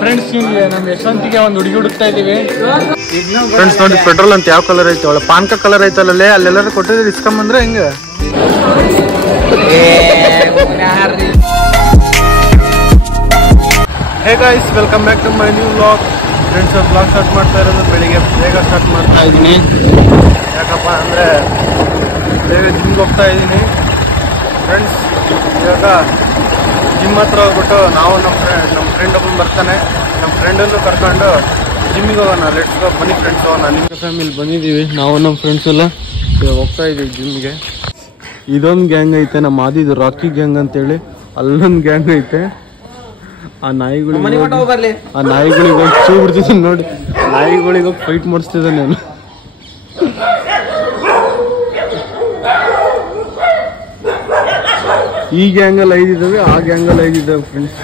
Friends ನಿಮ್ಗೆ ನಮ್ಮ ಯಶವಂತಿಗೆ ಒಂದು ಹುಡುಗಿ ಹುಡುಕ್ತಾ ಇದೀವಿ. ಫ್ರೆಂಡ್ಸ್ ನೋಡಿ ಪೆಟ್ರೋಲ್ ಅಂತ ಯಾವ ಕಲರ್ ಐತೆ ಒಳ್ಳೆ ಪಾನ್ಕ ಕಲರ್ ಐತಲ್ಲೇ ಅಲ್ಲೆಲ್ಲರೂ ಕೊಟ್ಟಿದ್ರೆ ಇಸ್ಕೊಂಬಂದ್ರೆ ಹೆಂಗ. Hey guys, welcome back to my new vlog. Friends vlog start ಮಾಡ್ತಾ ಇರೋದು ಬೆಳಿಗ್ಗೆ ಬೇಗ ಸ್ಟಾರ್ಟ್ ಮಾಡ್ತಾ ಇದ್ದೀನಿ. ಯಾಕಪ್ಪ ಅಂದರೆ ಬೇಗ ಜಿಮ್ಗೆ ಹೋಗ್ತಾ ಇದ್ದೀನಿ. ಫ್ರೆಂಡ್ಸ್ ಇವಾಗ ಜಿಮ್ ಹತ್ರ ಹೋಗ್ಬಿಟ್ಟು ನಾವು ನಮ್ಮ ಫ್ರೆಂಡ್ ಒಬ್ಬನು ಬರ್ತಾನೆ, ನಮ್ಮ ಫ್ರೆಂಡನ್ನು ಕರ್ಕೊಂಡು ಜಿಮ್ಮಿಗೆ ಹೋಗೋಣ. ಲೆಟ್ಸ್ ಗೋ, ಬನ್ನಿ ಫ್ರೆಂಡ್ಸ್ ಹೋಗೋಣ. ನಿಮ್ಮ ಫ್ಯಾಮಿಲಿ ಬಂದಿದ್ದೀವಿ, ನಾವು ನಮ್ಮ ಫ್ರೆಂಡ್ಸ್ ಎಲ್ಲ ಇವಾಗ ಹೋಗ್ತಾ ಇದ್ದೀವಿ ಜಿಮ್ಗೆ. ಇದೊಂದು ಗ್ಯಾಂಗ್ ಐತೆ ನಮ್ಮ ಆದಿದು ರಾಕಿ ಗ್ಯಾಂಗ್ ಅಂತೇಳಿ, ಅಲ್ಲೊಂದು ಗ್ಯಾಂಗ್ ಐತೆ. ಆ ನಾಯಿಗಳಿಗೆ ಹೋಗಿ ಚೂ ಬಿಡ್ತಿದ್ದೀನಿ ನೋಡಿ, ನಾಯಿಗಳಿಗೆ ಹೋಗಿ ಫೈಟ್ ಮಾಡಿಸ್ತಿದ್ದೆ ನಾನು. ಈ ಗ್ಯಾಂಗಲ್ಲಿ 5 ಇದ್ದಾವೆ, ಆ ಗ್ಯಾಂಗಲ್ಲಿ 5 ಇದ್ದಾವೆ ಫ್ರೆಂಡ್ಸ್.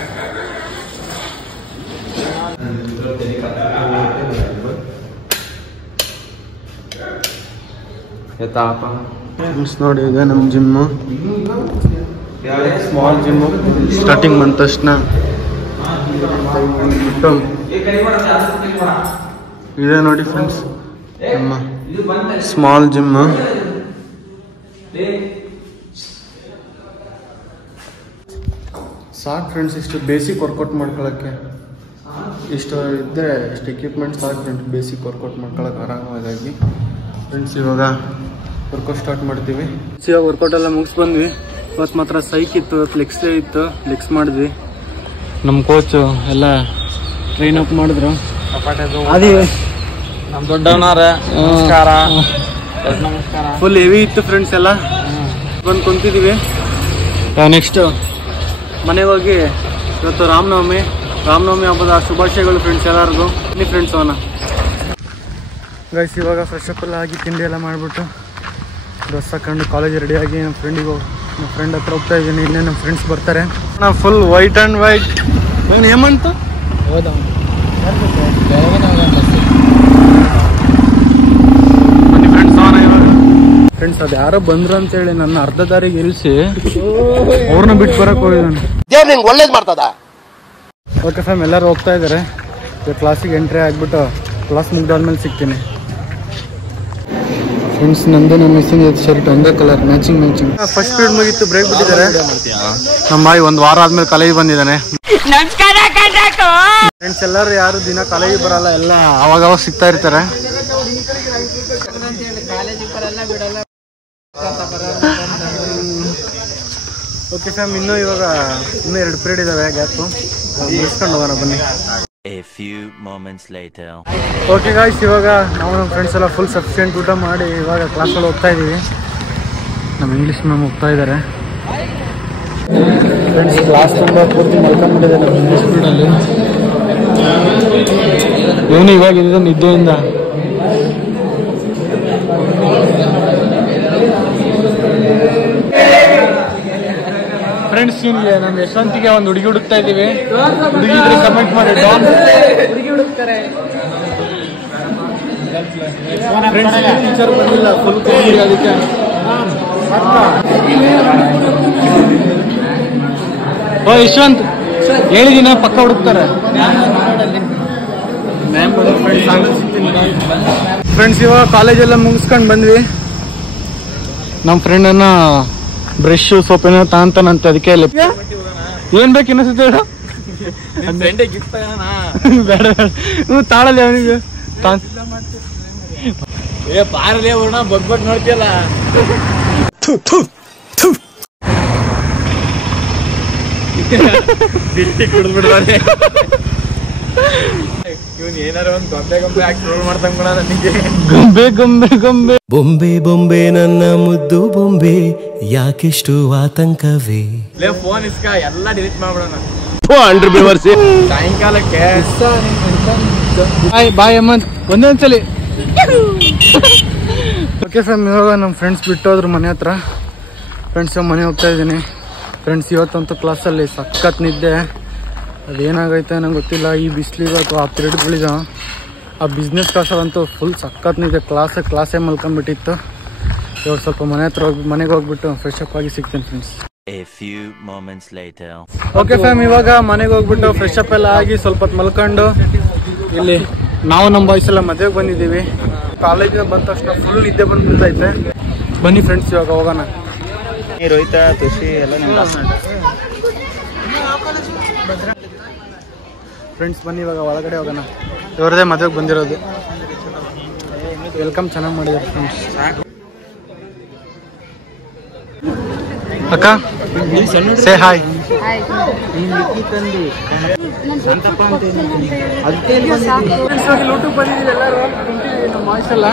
ಫ್ರೆಂಡ್ಸ್ ನೋಡಿ, ಇದೆ ನಮ್ಮ ಜಿಮ್ಮು, ಸ್ಮಾಲ್ ಜಿಮ್ಮು. ಸ್ಟಾರ್ಟಿಂಗ್ ಬಂದ ತಕ್ಷಣ ಇದೆ ನೋಡಿ ಫ್ರೆಂಡ್ಸ್ ನಮ್ಮ ಸ್ಮಾಲ್ ಜಿಮ್ಮು. ಸಾಕು ಫ್ರೆಂಡ್ಸ್, ಇಷ್ಟು ಬೇಸಿಕ್ ವರ್ಕೌಟ್ ಮಾಡ್ಕೊಳ್ಳೋಕ್ಕೆ ಇಷ್ಟು ಇದ್ದರೆ ಇಷ್ಟು ಎಕ್ವಿಪ್ಮೆಂಟ್ ಸಾಕು ಫ್ರೆಂಡ್ಸ್, ಬೇಸಿಕ್ ವರ್ಕೌಟ್ ಮಾಡ್ಕೊಳ್ಳೋಕೆ ಆರಾಮಾಗಿ. ಫ್ರೆಂಡ್ಸ್ ಇವಾಗ ವರ್ಕೌಟ್ ಸ್ಟಾರ್ಟ್ ಮಾಡ್ತೀವಿ. ಇವಾಗ ವರ್ಕೌಟ್ ಎಲ್ಲ ಮುಗಿಸ್ ಬಂದ್ವಿ. ಇವತ್ತು ಮಾತ್ರ ಸೈಕ್ ಇತ್ತು, ಲೆಗ್ಸ್ ಡೇ ಇತ್ತು, ಲೆಗ್ಸ್ ಮಾಡಿದ್ವಿ. ನಮ್ಮ ಕೋಚು ಎಲ್ಲ ಟ್ರೈನ್ ಅಪ್ ಮಾಡಿದ್ರು. ಅದೇ ನಮ್ಮ ದೊಡ್ಡವನಾರ ನಮಸ್ಕಾರ, ಫುಲ್ ಹೆವಿ ಇತ್ತು ಫ್ರೆಂಡ್ಸ್. ಎಲ್ಲ ಬಂದು ಕುಂತಿದ್ದೀವಿ. ನೆಕ್ಸ್ಟ್ ಮನೆಗೆ ಹೋಗಿ, ಇವತ್ತು ರಾಮನವಮಿ ಹಬ್ಬದ ಶುಭಾಶಯಗಳು ಫ್ರೆಂಡ್ಸ್ ಎಲ್ಲರಿಗೂ. ಬನ್ನಿ ಫ್ರೆಂಡ್ಸ್ ಅವನ ಗೈಸ್. ಇವಾಗ ಫ್ರೆಶ್ ಅಪ್ ಎಲ್ಲ ಆಗಿ ತಿಂಡಿ ಎಲ್ಲ ಮಾಡಿಬಿಟ್ಟು ಡ್ರೆಸ್ ಹಾಕೊಂಡು ಕಾಲೇಜ್ ರೆಡಿಯಾಗಿ ನಮ್ಮ ಫ್ರೆಂಡ್ ಹತ್ರ ಹೋಗ್ತಾ ಇದ್ದೀನಿ. ಇನ್ನೇ ನಮ್ಮ ಫ್ರೆಂಡ್ಸ್ ಬರ್ತಾರೆ. ನಾವು ಫುಲ್ ವೈಟ್ ಆ್ಯಂಡ್ ವೈಟ್. ನಾನು ಏಮಂತ ಬನ್ನಿ ಫ್ರೆಂಡ್ಸ್ ಅವನ. ಇವಾಗ ಫ್ರೆಂಡ್ಸ್ ಅದು ಯಾರೋ ಬಂದ್ರು ಅಂತೇಳಿ ನನ್ನ ಅರ್ಧ ದಾರಿಗೆ ಇಳಿಸಿ ಅವ್ರನ್ನ ಬಿಟ್ಟು ಬರಕ್ ಹೋಗಿದ್ದಾನೆ. ಒಳ್ಳೇದು ಮಾಡ್ತದ. ಓಕೆ ಫ್ಯಾಮ್, ಎಲ್ಲರೂ ಹೋಗ್ತಾ ಇದ್ದಾರೆ. ಕ್ಲಾಸಿಗೆ ಎಂಟ್ರಿ ಆಗಿಬಿಟ್ಟು ಕ್ಲಾಸ್ ಮುಗ್ದಾದ್ಮೇಲೆ ಸಿಗ್ತೀನಿ ಫ್ರೆಂಡ್ಸ್. ನಂದು ನಮ್ಮ ಮಿಸ್ಸಿಂಗ್ ಶರ್ಟ್ ಒಂದೇ ಕಲರ್, ಮ್ಯಾಚಿಂಗ್. ಫಸ್ಟ್ ಪೀರಿಯಡ್ ಮುಗಿತ್ತು, ಬ್ರೇಕ್ ಬಿಟ್ಟಿದ್ದಾರೆ. ನಮ್ಮ ಬಾಯಿ 1 ವಾರ ಆದ್ಮೇಲೆ ಕಾಲೇಜ್ ಬಂದಿದ್ದಾನೆ. ಫ್ರೆಂಡ್ಸ್ ಎಲ್ಲರೂ ಯಾರು ದಿನ ಕಾಲೇಜಿಗೆ ಬರಲ್ಲ, ಎಲ್ಲ ಅವಾಗ ಸಿಗ್ತಾ ಇರ್ತಾರೆ. ಓಕೆ ಫ್ಯಾಮ್, ಇನ್ನೂ 2 ಪೀರಿಯಡ್ ಇದಾವೆ, ಗ್ಯಾಪು ಮುಗಿಸ್ಕೊಂಡು ಹೋಗೋಣ ಬನ್ನಿ. ಓಕೆ ಗಾಯ್ಸ್, ಇವಾಗ ನಾವು ನಮ್ಮ ಫ್ರೆಂಡ್ಸ್ ಎಲ್ಲ ಫುಲ್ ಸಫಿಷಿಯೆಂಟ್ ಊಟ ಮಾಡಿ ಇವಾಗ ಕ್ಲಾಸಲ್ಲಿ ಹೋಗ್ತಾ ಇದ್ದೀವಿ. ನಮ್ಮ ಇಂಗ್ಲೀಷ್ ಮ್ಯಾಮ್ ಹೋಗ್ತಾ ಇದ್ದಾರೆ. ಫ್ರೆಂಡ್ಸ್ ಕ್ಲಾಸ್ ತುಂಬ ಪೂರ್ತಿ ಮಲ್ಕೊಂಡ್ಬಿಟ್ಟಿದೆ ನಮ್ಮ ಇಂಗ್ಲೀಷ್ ಪೀರಿಯಡಲ್ಲಿ. ಇವನು ಇವಾಗ ಇದೆ ನಿದ್ದೆಯಿಂದ. ಫ್ರೆಂಡ್ಸ್ ನಿಮ್ಗೆ ನಮ್ಮ ಯಶವಂತಿಗೆ ಒಂದು ಹುಡುಗಿ ಹುಡುಕ್ತಾ ಇದ್ದೀವಿ. ಹುಡುಗಿ ಇದ್ರೆ ಕಮೆಂಟ್ ಮಾಡಿ. ಹುಡುಗಿ ಹುಡುಕ್ತಾರೆ ಫ್ರೆಂಡ್ಸ್. ಟೀಚರ್ ಬಂದಿಲ್ಲ, ಫುಲ್ ಕೋವಿಡ್, ಅದಕ್ಕೆ ಓ ಯಶವಂತ್ ಹೇಳಿದಿನ ಪಕ್ಕ ಹುಡುಕ್ತಾರೆ. ಫ್ರೆಂಡ್ಸ್ ಇವಾಗ ಕಾಲೇಜೆಲ್ಲ ಮುಗಿಸ್ಕೊಂಡು ಬಂದ್ವಿ. ನಮ್ಮ ಫ್ರೆಂಡನ್ನ ಬ್ರಷ್ ಸೋಪ್ ಏನೋ ತಾಂತಾನಂತೆ, ಅದಕ್ಕೆ ಏನ್ ಬೇಕು ಇನ್ನೊಂದ್ಸತಿ ಹೇಳು. ಬೇಡ ತಾಳಲ್ಲಿ ಅವನಿಗೆ ಬಗ್ಬಟ್ ನೋಡ್ತಿಯಲ್ಲ. ಕುಡಿದ್ಬಿಡ್ತಾನೆ ಇವನ್. ಏನಾರ ಒಂದು ಗೊಂಬೆ ಹಾಕಿ ರೋಲ್ ಮಾಡ್ತಂಗ್ ನನಗೆ. ಗೊಂಬೆ ಬೊಂಬೆ ನನ್ನ ಮುದ್ದು ಬೊಂಬೆ, ಯಾಕೆಷ್ಟು ಆತಂಕವೇ. ಫೋನ್ ಇಸ್ಕ ಎಲ್ಲ ಡಿಲೀಟ್ ಮಾಡ್ಬಿಡೋಣ ಸಾಯಂಕಾಲಕ್ಕೆ. ಬಾಯ್ ಅಮ್ಮಂತ್ ಒಂದೊಂದ್ಸಲಿ. ಓಕೆ ಫ್ರೆಂಡ್, ಇವಾಗ ನಮ್ಮ ಫ್ರೆಂಡ್ಸ್ ಬಿಟ್ಟೋದ್ರು ಮನೆ ಹತ್ರ. ಫ್ರೆಂಡ್ಸ್ ಮನೆ ಹೋಗ್ತಾ ಇದ್ದೀನಿ. ಫ್ರೆಂಡ್ಸ್ ಇವತ್ತಂತೂ ಕ್ಲಾಸಲ್ಲಿ ಸಖತ್ ನಿದ್ದೆ. ಅದೇನಾಗೈತೆ ನಂಗೆ ಗೊತ್ತಿಲ್ಲ. ಈ ಬಿಸಿಲಿಗೆ ಅಥವಾ ಆ ಪಿರಿಯಡ್ಗಳಿದ ಆ ಬಿಸ್ನೆಸ್ ಕ್ಲಾಸಲ್ಲಂತೂ ಫುಲ್ ಸಖತ್ ನಿದ್ದೆ. ಕ್ಲಾಸೇ ಮಲ್ಕೊಂಡ್ಬಿಟ್ಟಿತ್ತು. ಇವಾಗ ಸ್ವಲ್ಪ ಮನೆಗೆ ಹೋಗ್ಬಿಟ್ಟು ಫ್ರೆಶ್ ಅಪ್ ಆಗಿ ಸಿಗ್ತೇನೆ friends. A few moments later. Okay fam, ಇವಾಗ ಮನೆಗೆ ಹೋಗ್ಬಿಟ್ಟು ಫ್ರೆಶ್ ಅಪ್ ಎಲ್ಲ ಆಗಿ ಸ್ವಲ್ಪ ಹೊತ್ತು ಮಲ್ಕೊಂಡು ಇಲ್ಲಿ ನಾವು ನಮ್ಮ ಬಾಯ್ಸ್ ಎಲ್ಲ ಮದುವೆಗೆ ಬಂದಿದ್ದೀವಿ. ಕಾಲೇಜಿನ ಬಂದ ತಕ್ಷಣ ಫುಲ್ ನಿದ್ದೆ ಬಂದ್ಬಿಡ್ತೈತೆ. ಬನ್ನಿ ಫ್ರೆಂಡ್ಸ್, ಇವಾಗ ಹೋಗೋಣ. ರೋಹಿತ ತುಷಿ ಎಲ್ಲ ಫ್ರೆಂಡ್ಸ್ ಬನ್ನಿ ಇವಾಗ ಒಳಗಡೆ ಹೋಗೋಣ. ಇವ್ರದೇ ಮದುವೆಗೆ ಬಂದಿರೋದು. ವೆಲ್ಕಮ್ ಚೆನ್ನಾಗಿ ಮಾಡಿದ್ದಾರೆ ಫ್ರೆಂಡ್ಸ್. ಅಕ್ಕ ಸೇ ಹಾಯ್. ಯೂಟ್ಯೂಬ್ ಬಂದಿದ್ದೀವಿ ಎಲ್ಲರೂ, ನಮ್ಮ ವಾಯ್ಸ್ ಎಲ್ಲ.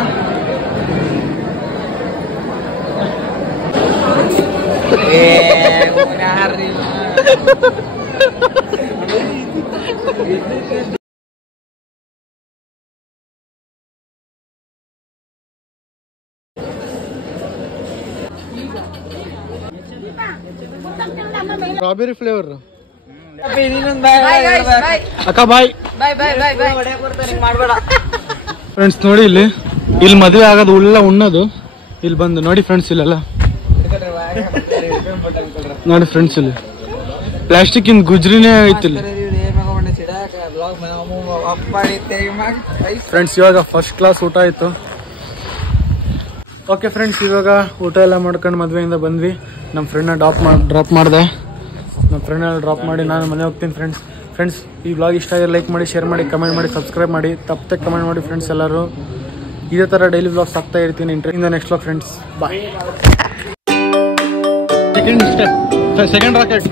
Strawberry flavour. ಅಕ್ಕ ಬಾಯ್. ಫ್ರೆಂಡ್ಸ್ ನೋಡಿ, ಇಲ್ಲಿ ಮದುವೆ ಆಗೋದು ಉಳ್ಳ ಉಣ್ಣೋದು ಇಲ್ಲಿ ಬಂದು ನೋಡಿ ಫ್ರೆಂಡ್ಸ್. ಇಲ್ಲೆಲ್ಲ ನೋಡಿ ಫ್ರೆಂಡ್ಸ್, ಇಲ್ಲಿ ಪ್ಲಾಸ್ಟಿಕ್ ಇನ್ ಗುಜ್ರಿನೇ ಐತಿಲ್ಲ ಫ್ರೆಂಡ್ಸ್. ಇವಾಗ ಫಸ್ಟ್ ಕ್ಲಾಸ್ ಊಟ ಆಯ್ತು. ಓಕೆ ಫ್ರೆಂಡ್ಸ್, ಇವಾಗ ಊಟ ಎಲ್ಲ ಮಾಡ್ಕೊಂಡು ಮದುವೆಯಿಂದ ಬಂದ್ವಿ. ನಮ್ಮ ಫ್ರೆಂಡ್ನ ಡ್ರಾಪ್ ಮಾಡಿದೆ. ನಮ್ಮ ಫ್ರೆಂಡ್ನೆಲ್ಲ ಡ್ರಾಪ್ ಮಾಡಿ ನಾನು ಮನೆ ಹೋಗ್ತೀನಿ ಫ್ರೆಂಡ್ಸ್. ಈ ವ್ಲಾಗ್ ಇಷ್ಟ ಆಗಿ ಲೈಕ್ ಮಾಡಿ, ಶೇರ್ ಮಾಡಿ, ಕಮೆಂಟ್ ಮಾಡಿ, ಸಬ್ಸ್ಕ್ರೈಬ್ ಮಾಡಿ, ತಪ್ಪದೆ ಕಮೆಂಟ್ ಮಾಡಿ ಫ್ರೆಂಡ್ಸ್. ಎಲ್ಲರೂ ಇದೇ ಥರ ಡೈಲಿ ವ್ಲಾಗ್ಸ್ ಆಗ್ತಾ ಇರ್ತೀನಿ. ಇಂದ next vlog friends. Bye. Second rocket